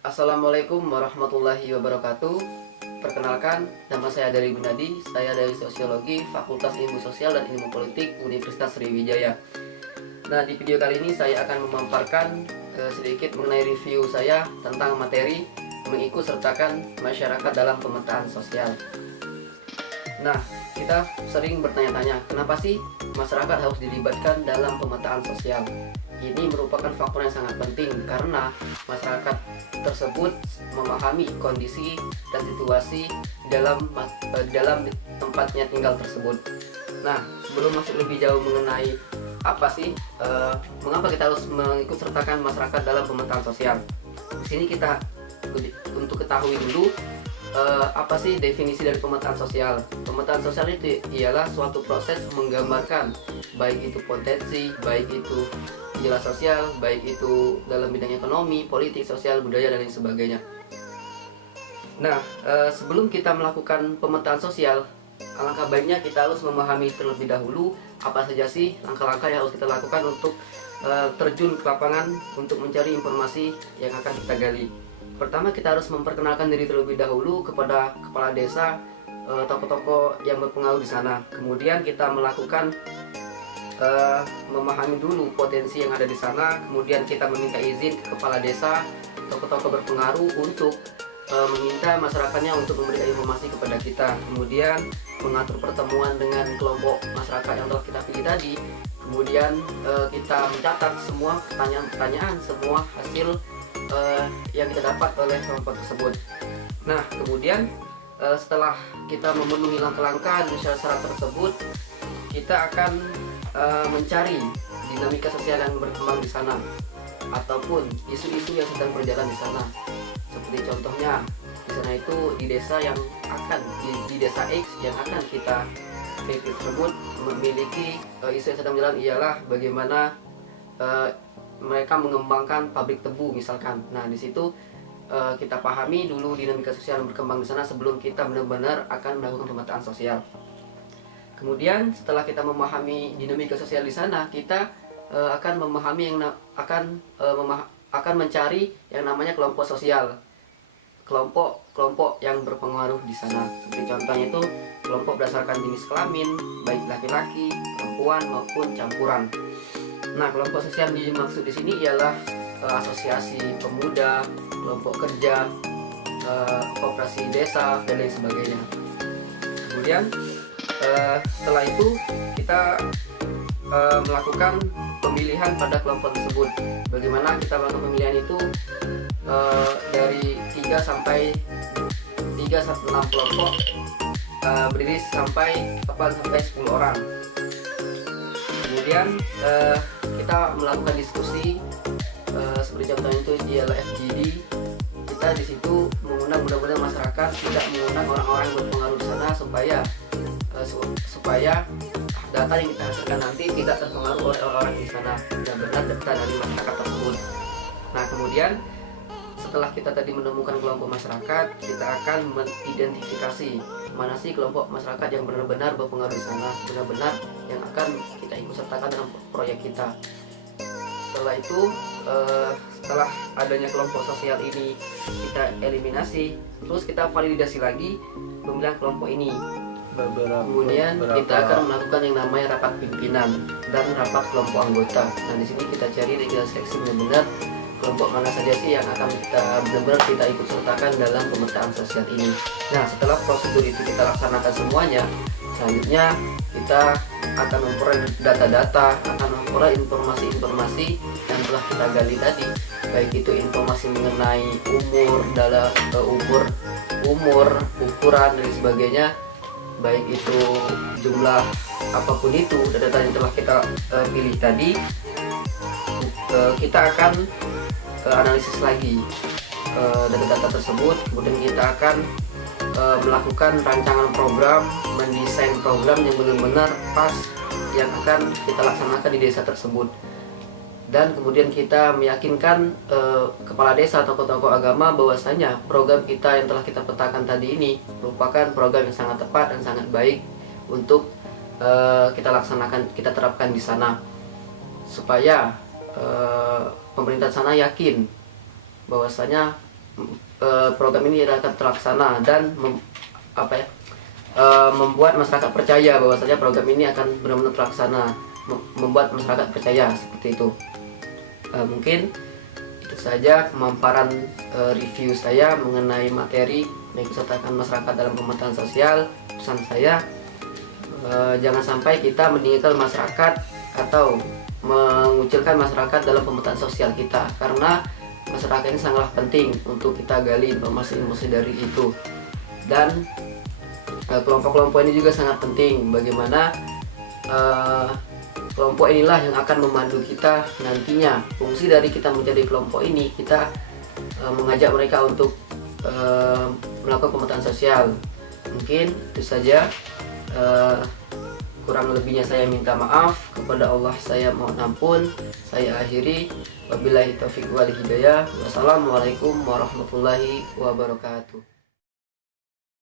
Assalamualaikum warahmatullahi wabarakatuh. Perkenalkan, nama saya Dari Gunadi. Saya dari Sosiologi, Fakultas Ilmu Sosial dan Ilmu Politik, Universitas Sriwijaya. Nah, di video kali ini saya akan memaparkan sedikit mengenai review saya tentang materi mengikutsertakan masyarakat dalam pemetaan sosial. Nah, kita sering bertanya-tanya, kenapa sih masyarakat harus dilibatkan dalam pemetaan sosial? Ini merupakan faktor yang sangat penting karena masyarakat tersebut memahami kondisi dan situasi dalam tempatnya tinggal tersebut. Nah, sebelum masuk lebih jauh mengenai apa sih mengapa kita harus mengikutsertakan masyarakat dalam pemetaan sosial, di sini kita untuk ketahui dulu apa sih definisi dari pemetaan sosial. Pemetaan sosial itu ialah suatu proses menggambarkan baik itu potensi, baik itu jelas sosial, baik itu dalam bidang ekonomi, politik, sosial, budaya, dan lain sebagainya. Nah, sebelum kita melakukan pemetaan sosial, alangkah baiknya kita harus memahami terlebih dahulu apa saja sih langkah-langkah yang harus kita lakukan untuk terjun ke lapangan untuk mencari informasi yang akan kita gali. Pertama, kita harus memperkenalkan diri terlebih dahulu kepada kepala desa, tokoh-tokoh yang berpengaruh di sana. Kemudian kita melakukan memahami dulu potensi yang ada di sana. Kemudian kita meminta izin ke kepala desa, tokoh-tokoh berpengaruh untuk meminta masyarakatnya untuk memberikan informasi kepada kita. Kemudian mengatur pertemuan dengan kelompok masyarakat yang telah kita pilih tadi. Kemudian kita mencatat semua pertanyaan-pertanyaan, semua hasil yang kita dapat oleh kelompok tersebut. Nah, kemudian setelah kita memenuhi langkah-langkah dan syarat-syarat tersebut, kita akan mencari dinamika sosial yang berkembang di sana ataupun isu-isu yang sedang berjalan di sana. Seperti contohnya di sana itu di desa yang akan di desa X yang akan kita pilih tersebut memiliki isu yang sedang berjalan ialah bagaimana mereka mengembangkan pabrik tebu misalkan. Nah, di situ kita pahami dulu dinamika sosial yang berkembang di sana sebelum kita benar-benar akan melakukan pemetaan sosial. Kemudian setelah kita memahami dinamika sosial di sana, kita akan memahami akan mencari yang namanya kelompok sosial, kelompok yang berpengaruh di sana. Seperti contohnya itu kelompok berdasarkan jenis kelamin, baik laki-laki, perempuan maupun campuran. Nah, kelompok sosial yang dimaksud di sini ialah asosiasi pemuda, kelompok kerja, koperasi desa, dan lain sebagainya. Kemudian setelah itu kita melakukan pemilihan pada kelompok tersebut. Bagaimana kita melakukan pemilihan itu dari 3 sampai 6 kelompok berdiri sampai 8 sampai 10 orang. Kemudian kita melakukan diskusi seperti contohnya itu ialah FGD. Kita di situ mengundang mudah-mudahan masyarakat, tidak mengundang orang-orang yang berpengaruh di sana supaya data yang kita hasilkan nanti tidak terpengaruh oleh orang-orang di sana, benar-benar data dari masyarakat tersebut. Nah, kemudian setelah kita tadi menemukan kelompok masyarakat, kita akan mengidentifikasi mana sih kelompok masyarakat yang benar-benar berpengaruh di sana, benar-benar yang akan kita ikut sertakan dalam proyek kita. Setelah itu, setelah adanya kelompok sosial ini kita eliminasi, terus kita validasi lagi pemilihan kelompok ini. Kemudian kita akan melakukan yang namanya rapat pimpinan dan rapat kelompok anggota. Nah, di sini kita cari dan kita seleksi benar-benar kelompok mana saja sih yang akan kita benar-benar kita ikut sertakan dalam pemetaan sosial ini. Nah, setelah prosedur itu kita laksanakan semuanya, selanjutnya kita akan memperoleh data-data, akan memperoleh informasi-informasi yang telah kita gali tadi, baik itu informasi mengenai umur, ukuran dan sebagainya, baik itu jumlah apapun itu data yang telah kita pilih tadi. Kita akan analisis lagi data-data tersebut. Kemudian kita akan melakukan rancangan program, mendesain program yang benar-benar pas yang akan kita laksanakan di desa tersebut. Dan kemudian kita meyakinkan kepala desa atau tokoh-tokoh agama bahwasanya program kita yang telah kita petakan tadi ini merupakan program yang sangat tepat dan sangat baik untuk kita laksanakan, kita terapkan di sana, supaya pemerintah sana yakin bahwasanya program ini akan terlaksana dan membuat masyarakat percaya bahwasanya program ini akan benar-benar terlaksana, membuat masyarakat percaya seperti itu. Mungkin itu saja pemaparan review saya mengenai materi mengikutsertakan masyarakat dalam pemerintahan sosial. Pesan saya, jangan sampai kita meninggalkan masyarakat atau mengucilkan masyarakat dalam pemerintahan sosial kita, karena masyarakat ini sangatlah penting untuk kita gali informasi-informasi dari itu. Dan kelompok-kelompok ini juga sangat penting, bagaimana kelompok inilah yang akan memandu kita nantinya. Fungsi dari kita menjadi kelompok ini, kita mengajak mereka untuk melakukan pemerintahan sosial. Mungkin itu saja, kurang lebihnya saya minta maaf, kepada Allah saya mohon ampun. Saya akhiri, wabillahi taufiq wal hidayah. Wassalamualaikum warahmatullahi wabarakatuh.